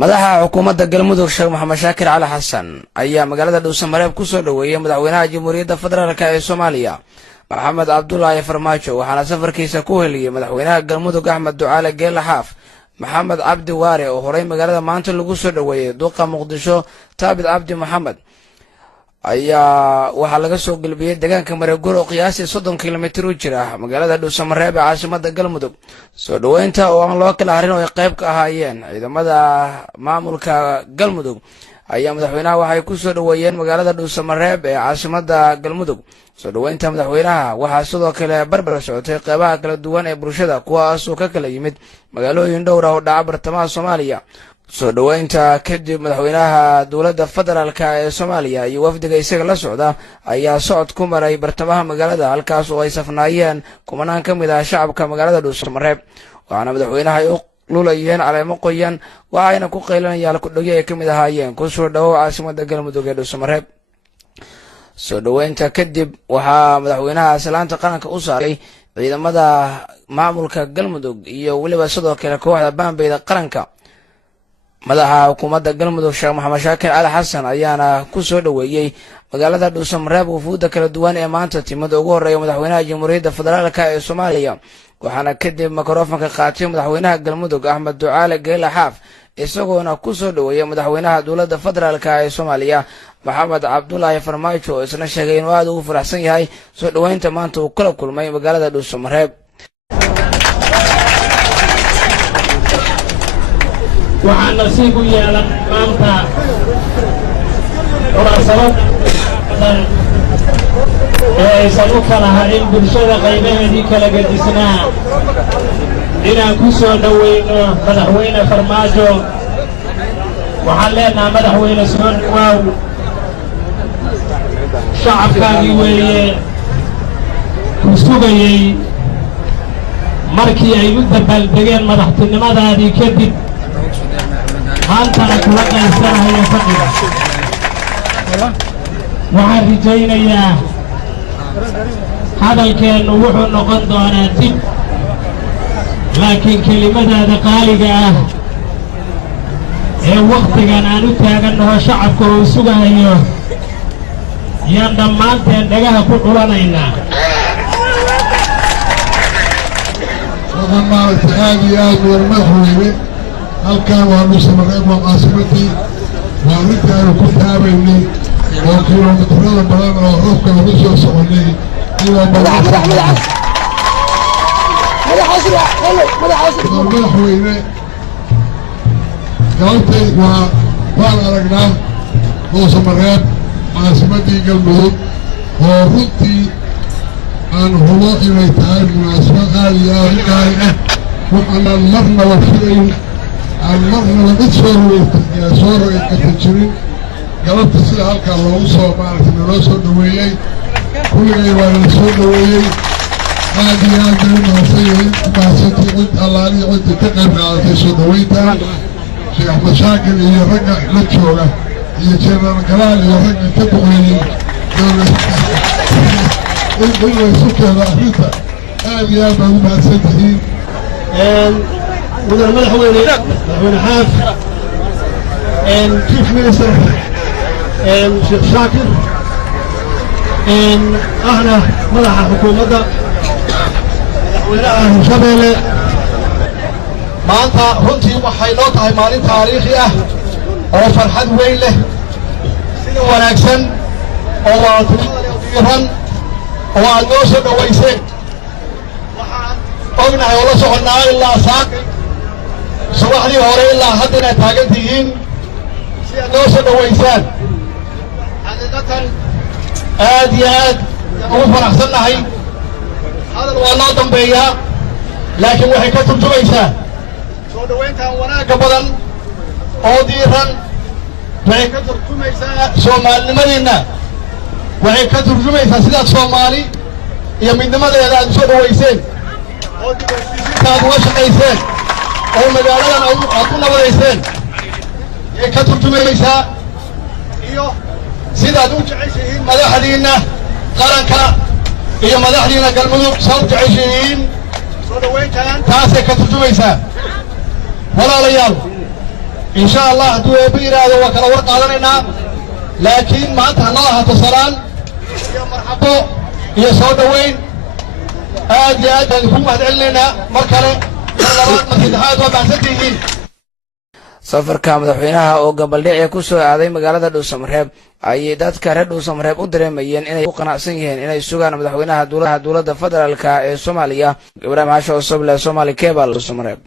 madaxa xukuumadda galmudug Sheekh Maxamed Shaakir Cali Xasan ayaa magaalada Dhuusamareeb ku soo dhaweeyay madaxweynaha Jamhuuriyadda Federaalka ee Soomaaliya Maxamed Cabdullaahi Farmaajo waxaana safarkiisa ku heliyay madaxweynaha galmudug Axmed Ducaale Geelle Xaaf Maxamed Cabdi Waare oo horay magaalada maanta lagu soo dhaweeyay duqa Muqdisho Taabid Cabdi Maxamed ayaa waxa laga soo galbiyay deegaanka Mareegur oo qiyaastii 30 kiiloomitir u jira magaalada Dhuusamareeb ee caasimadda galmudug soo dhaweynta oo aan loo kala harin oo ay qayb ka ahaayeen ciidamada maamulka galmudug ayaa madaxweynaha waxay ku soo dhaweeyeen magaalada Dhuusamareeb ee caasimadda galmudug soo dhaweynta madaxweynaha waxaa sidoo kale barbar socotay qaybaha kala duwan ee bulshada kuwaas oo ka kala yimid magaalooyin dhowr ah oo dhaca bartamaha Soomaaliya soo dhaweynta kadib madaxweynaha dowladda federaalka ee Soomaaliya iyo wafdiga isaga la socda ayaa socod ku maray bartamaha magaalada halkaas oo ay safnaayeen kumanaan ka mid ah shacabka magaalada Dhuusamareeb waxaana madaxweynaha ay u lulayeen caleemo qoyan waxayna ku qaylinayaan ku dhagay ka mid ahaayeen ku soo dhawow caasimadda galmudug ee Dhuusamareeb soo dhaweynta kadib waxaa madaxweynaha salaanta qaranka u saaray ciidamada maamulka galmudug iyo waliba sidoo kale kooxda baanbeeda qaranka madaxa xukuumadda galmudug Sheekh Maxamed Shaakir Cali Xasan ayaana ku soo dhaweeyay magaalada Dhuusamareeb wufuudda kala duwan ee maanta timid ugu horeeya madaxweynaha Jamhuuriyadda Federaalka ee Soomaaliya waxaana kadib mikrofoonka qaatay madaxweynaha galmudug Axmed Ducaale Geelle Xaaf isagoona ku soo dhaweeyay madaxweynaha dowladda federaalka ee Soomaaliya Maxamed Cabdullaahi Farmaajo oo isna sheegay inuu aad ugu faraxsan yahay soo dhaweynta maanta uu kala kulmay magaalada Dhuusamareeb waxaan nasiib u yeelan maanta munaasabad badan ee aysan u kala harin bulshada qaybaheedii kala gadisnaa inaan ku soo dhaweyno madaxweyne Farmaajo waxaan leenahay madaxweyne soo dhawaaw shacabkaagii weeye ku sugayey markii ay u dabaaldegeen madaxtinimadaadii kadib maantana kula qaybsanaya fadhiga waxaan rajaynayaa hadalkeennu wuxuu noqon doonaa dib laakiin kelimadaada qaaliga ah ee wakhtigan aan u taagannaho shacabka uu sugahayo yaan dhammaanteen dhagaha ku culanaynaa waxaan maaragtay aad iyo aad war madaxweyne halkaan waa Dhuusamareeb waa caasimaddii waa arrintii aanu ku taabaynay oo kiiloomitirada badan oo roobka lagu soo soconnay ilaa madaxweyne galabtay waan aragnaa Dhuusamareeb caasimaddii galmudug oo runtii aan hubo inay tahay munaasabad aad iyo aad u qaali ah waxaanan marnaba filayn aan marnaba mid soo rogeykata jirin galabta sida halkaa loogu soo maaragtay naloo soo dhaweeyey kulligay waa nala soo dhaweeyey aad iyo aad bay u mahadsantii cid allaaliyo ciddii ka qayb qaadatay soo dhaweynta Sheekh Axmed Shaakir iyo ragga la jooga iyo Jeneral Galaal iyo ragga ka duqeeyey inlaysukeeda arrinta aad iyo aad baad u mahadsantihiin mudane madaxweyne Xaaf Chief Minister Sheekh Shaakir ahna madaxa xukuumadda madaxweynaha Hirshabeelle maanta runtii waxay noo tahay maalin taariikhi ah oo farxad weyn leh sida wanaagsan oo diiran oo aad noo soo dhawayseen waxaan ognahay oo la soconnaa ilaa saakay subaxdii hore ilaa hadda inaad taagan tihiin si aad noo soo dhawaysaan xaqiiqatan aad iyo aad ugu faraxsannahay hadal waa noo dambeeyaa laakiin waxay ka turjumaysaa soo dhawayntan wanaagga badan oo diiran waxay ka turjumaysaa soomaalinimadiinna waxay ka turjumaysaa sidaad Soomaali iyo midnimadeeda aad soo dhawayseen oo dibadda aad uga shaqayseen oo magaaladan aad ku nabadayseen ayay ka turjumaysaa iyo sidaad u jeceshihiin madaxdiinna qaranka iyo madaxdiinna galmudug saa u jeceshihiin soo dhawayntan taasay ka turjumaysaa walaalayaal إن شاء الله هدو يبير هذا وكلا ورقادنا لكن ما تهنا هتصلان يا مرحبا يا سودوين آدي نكون مهدلنا مركلة لبات مسجدات وبعثتين safarka madaxweynaha oo gabaldhici ku soo aaday magaalada Dhuusamareeb ayay dadka reer Dhuusamareeb u dareemayeen inay ku qanacsan yihiin inay sugaan madaxweynaha dowladda federaalka ee Soomaaliya Ibraahim Xasho Soble Somali Cable Dhuusamareeb.